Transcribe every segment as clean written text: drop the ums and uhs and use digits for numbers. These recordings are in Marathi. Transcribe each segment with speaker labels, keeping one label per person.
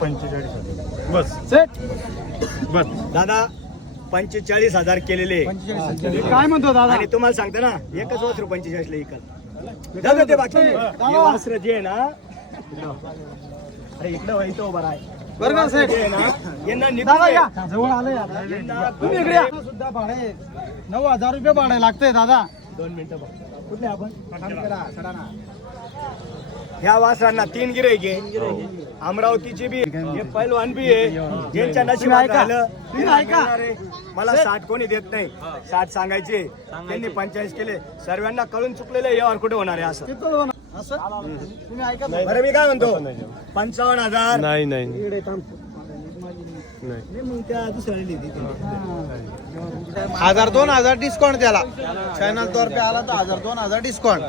Speaker 1: 45,000 बस
Speaker 2: सेट
Speaker 1: बस
Speaker 3: दादा 45,000 केलेले.
Speaker 2: काय म्हणतो दादा?
Speaker 3: आणि तुम्हाला सांगता ना एकच वासरू 45 ला इकल दादा ते बाकी हे वासर जे आहे ना अरे इकडे व्हायचं उभा आहे
Speaker 2: बरं का सेट?
Speaker 3: जे आहे ना यांना
Speaker 2: दादा या
Speaker 3: निघून
Speaker 2: जवळ आले तुम्ही इकडे या. सुद्धा भाडे 9,000 रुपये भाडे लागतंय दादा.
Speaker 3: 2 मिनिटं बघ. कुठले आपण ह्या वासरांना 3 गिऱ्हाईक आहे. अमरावतीची बी हे पैलवान बी आहे ज्यांच्या नशिबात
Speaker 2: ऐका.
Speaker 3: राहिलं
Speaker 2: तुम्ही
Speaker 3: ते
Speaker 2: ऐका.
Speaker 3: मिळणार आहे. मला 60 कोणी देत नाही. 60 सांगायचे त्यांनी 45 केले. सर्वांना कळून चुकलेले यावर कुठे होणार आहे असं.
Speaker 2: तिथं जाऊ ना. असं तुम्ही ऐका.
Speaker 3: बरं मी काय म्हणतो 55,000
Speaker 1: नाही नाही
Speaker 2: इकडे थांब.
Speaker 3: नाही मग त्या दुसऱ्याला लिहिली ती.
Speaker 2: 1,000-2,000 डिस्काउंट त्याला चॅनल तर्फे आला तर 1,000-2,000 डिस्काउंट.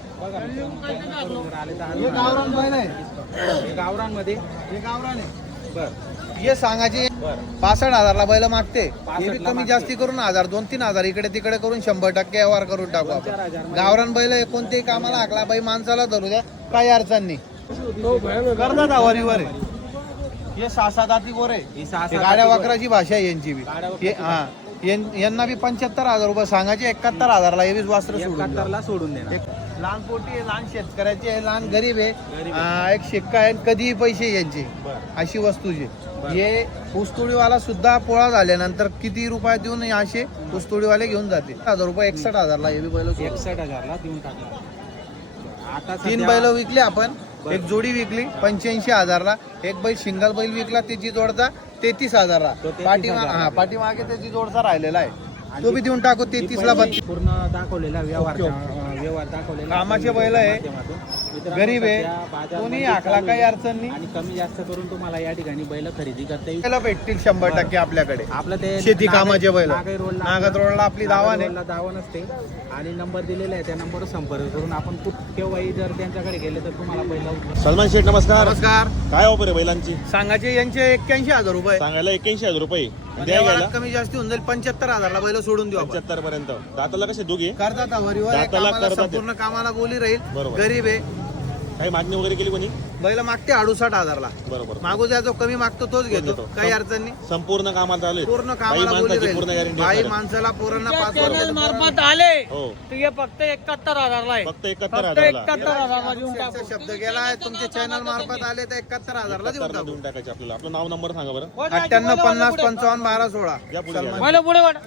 Speaker 2: हे गावरान बैल आहे.
Speaker 4: गावरांमध्ये
Speaker 2: हे गावरान आहे. हे सांगायचे 65,000 ला बैल मागते. हे बी कमी जास्ती करून 1,000-2,000-3,000 इकडे तिकडे करून 100% व्यवहार करून टाकू आपण. गावरान बैल आहे, कोणतेही कामाला हाकला बाई माणसाला धरू द्या काही अडचण नाही. करतात आवारीवर आहे. हे 6-7 दाती वर आहे. हे गाड्या वाकराची भाषा आहे यांची बी. हे हा यांना बी 75,000 रुपये सांगायचे. 71,000 ला हे बी वास्त्र सोडून
Speaker 4: सोडून देणार.
Speaker 2: एक लहान पोटी आहे, लहान शेतकऱ्याची आहे, लहान गरीब आहे. एक शिक्का आहे, कधीही पैसे यांचे अशी वस्तूची. हे ऊसतोडीवाला सुद्धा पोळा झाल्यानंतर किती रुपये देऊन असे ऊसतोडीवाले घेऊन जाते. 1,000 रुपये 61,000 ला हे बी बैल
Speaker 4: 61,000 ला देऊन टाकला. आता
Speaker 2: 3 बैल विकले आपण. एक जोडी विकली 85,000 ला. एक बैल सिंगल बैल विकला त्याची जोडचा 33,000 ला. पाठीमागे त्याची जोडचा राहिलेला आहे. तो बी देऊन टाकू 33 ला.
Speaker 4: पूर्ण दाखवलेला व्यवहार दाखवलेला.
Speaker 2: कामाचे बैल आहे, गरीब आहे, कोणी हाकला काही अडचण नाही.
Speaker 4: आणि कमी जास्त करून तुम्हाला या ठिकाणी बैल खरेदी करता येईल.
Speaker 2: बैल भेटतील 100% आपल्याकडे.
Speaker 4: आपलं ते
Speaker 2: शेती कामाचे बैल.
Speaker 4: नागई रोडला
Speaker 2: नागद रोडला आपली दावा नाही.
Speaker 4: दावा नसते आणि नंबर दिलेला आहे त्या नंबरवर संपर्क करून आपण केव्हाही जर त्यांच्याकडे गेले तर तुम्हाला बैल.
Speaker 1: सलमान शेठ नमस्कार.
Speaker 2: नमस्कार.
Speaker 1: काय ऑफर आहे बैलांची?
Speaker 2: सांगायचे यांचे 81,000 रुपये.
Speaker 1: सांगायला 81,000 रुपये
Speaker 2: आणि
Speaker 1: द्या घ्यायला
Speaker 2: व्यवहारात कमी जास्ती होऊन जाईल. 75,000 ला बैल सोडून देऊ आपण.
Speaker 1: 75 पर्यंत. दाताला कसे दोघे
Speaker 2: करतात आवारीवर आहे,
Speaker 1: दाताला
Speaker 2: कामाला
Speaker 1: करतात.
Speaker 2: संपूर्ण कामाला बोली राहील.
Speaker 1: बरोबर.
Speaker 2: गरीब आहे.
Speaker 1: काही मागणी वगैरे केली कोणी?
Speaker 2: बैल मागते 68,000 ला.
Speaker 1: बरोबर.
Speaker 2: मागू द्या, जो कमी मागतो तोच घेतो.
Speaker 1: घेतो.
Speaker 2: काही अडचण नाही.
Speaker 1: संपूर्ण कामात आले.
Speaker 2: पूर्ण
Speaker 1: बाई
Speaker 2: कामाला बोली
Speaker 1: माणसाची पूर्ण
Speaker 2: राहील.
Speaker 1: गॅरंटी
Speaker 2: बाई
Speaker 1: असणार.
Speaker 2: माणसाला पोरांना 5
Speaker 4: चॅनल मार्फत आले
Speaker 1: हो
Speaker 4: तर हे फक्त 71,000 ला आहे.
Speaker 1: फक्त 71,000 ला.
Speaker 4: 71,000 ला देऊन
Speaker 2: त्यांचा
Speaker 4: टाकू.
Speaker 2: शब्द गेला आहे. तुमच्या चॅनल मार्फत आले तर 71,000 ला देऊन
Speaker 1: 71,000 ला
Speaker 2: टाकू.
Speaker 1: देऊन टाकायचे आपल्याला. आपलं नाव नंबर सांगा बरं.
Speaker 2: 98 50 55 12 16.
Speaker 1: या पुढे या.
Speaker 4: बैल पुढे वाढ.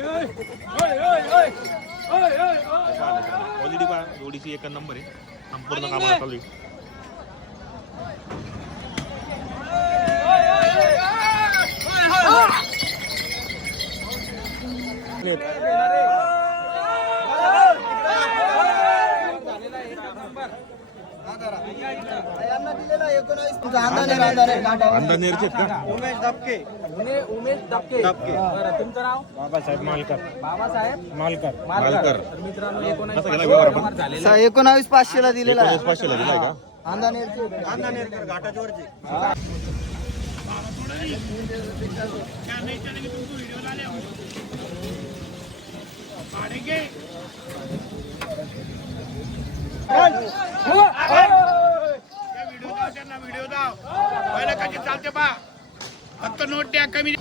Speaker 1: क्वालिटी पहा, जोडीची एक नंबर आहे. संपूर्ण कामाला चालू आहे. अंधानेरचे आहेत का?
Speaker 2: उमेश दबके.
Speaker 4: उमेश दबके. बरं, तुमचं नाव?
Speaker 1: बाबासाहेब मालकर.
Speaker 4: बाबासाहेब
Speaker 1: मालकर.
Speaker 4: तर मित्रांनो 19
Speaker 1: कसा गेला व्यवहार आपण?
Speaker 4: झालेला
Speaker 2: 19,500 ला दिलेला आहे.
Speaker 1: 19,500 ला दिलाय का?
Speaker 2: अंधानेरकर घाटाच्या वरचे.
Speaker 5: व्हिडिओ दाव पहिला कशी चालते पा फक्त नोट द्या कमी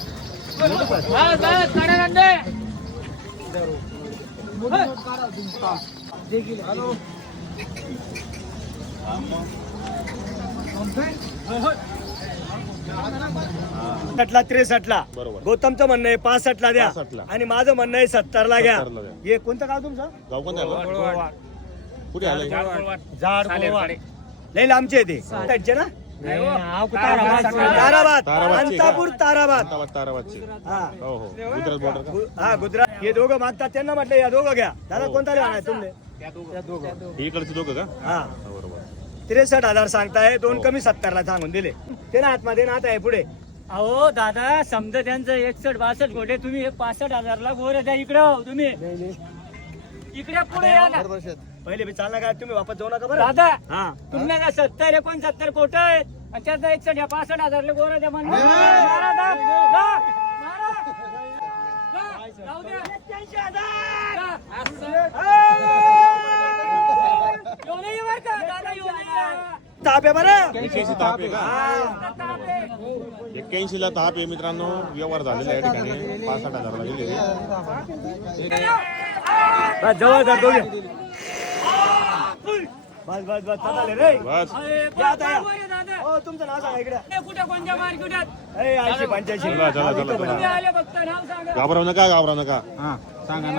Speaker 3: ला 63 ला.
Speaker 1: बरोबर.
Speaker 3: गौतमचं म्हणणं आहे 65 ला द्या
Speaker 1: 65 ला.
Speaker 3: आणि माझं म्हणणं आहे 70 ला घ्या.
Speaker 1: 70 ला द्या.
Speaker 3: हे कोणतं गाव तुमचं?
Speaker 1: गाव कोणतं आहे? कुठे आलंय?
Speaker 3: झाड लई लांबचे आहे ते. साईडचे ना? ताराबाद.
Speaker 1: ताराबादचे का?
Speaker 3: अंतापूर ताराबाद.
Speaker 1: ताराबादचे.
Speaker 3: हा
Speaker 1: हो हो. गुजरात बॉर्डर का?
Speaker 3: हा गुजरात. हे दोघं मागतात त्यांना म्हटलं या दोघं घ्या. दादा
Speaker 1: हो.
Speaker 3: कोणता लिहा तुम्ही?
Speaker 1: हे इकडचे दोघं का?
Speaker 3: हा
Speaker 1: हो, बरोबर.
Speaker 3: 63,000 सांगताय. 2
Speaker 1: हो.
Speaker 3: कमी 70 ला सांगून दिले. ते ना आतमध्ये ना आता आहे पुढे.
Speaker 6: अहो दादा समजा त्यांचं 61-62 गोटे तुम्ही 65,000 ला गोरे द्या. इकडे हो तुम्ही इकडे पुढे या ना.
Speaker 3: पहिले बी चालना काय तुम्ही वापस जाऊ नका बरं.
Speaker 6: दादा
Speaker 3: हा
Speaker 6: तुम्ही का 70-69 कोट आहेत आणि त्याचा 61-65,000 ला गोरे द्या म्हणून मारा दा. दा. मारा. दा. जाऊ द्या. 81,000. असं. येऊ नये बरं का दादा, येऊ नये.
Speaker 3: ताप आहे बरं
Speaker 1: 81 ताप आहे का
Speaker 3: हा.
Speaker 1: 81 ला ताप आहे मित्रांनो. व्यवहार झालेला आहे या ठिकाणी 65,000 ला गेले.
Speaker 3: बस जवळ जा दोघे बस बस बस चालेल रे
Speaker 1: बस
Speaker 3: या आता या. हो तुमचं नाव सांगा इकडे
Speaker 6: कुठे कोणत्या मार्केटात
Speaker 3: 80 85
Speaker 1: चला चला चला
Speaker 6: तुम्ही
Speaker 1: चला.
Speaker 6: आले फक्त नाव सांगा
Speaker 1: घाबराव नका घाबराव नका.
Speaker 4: हा सांगा ना.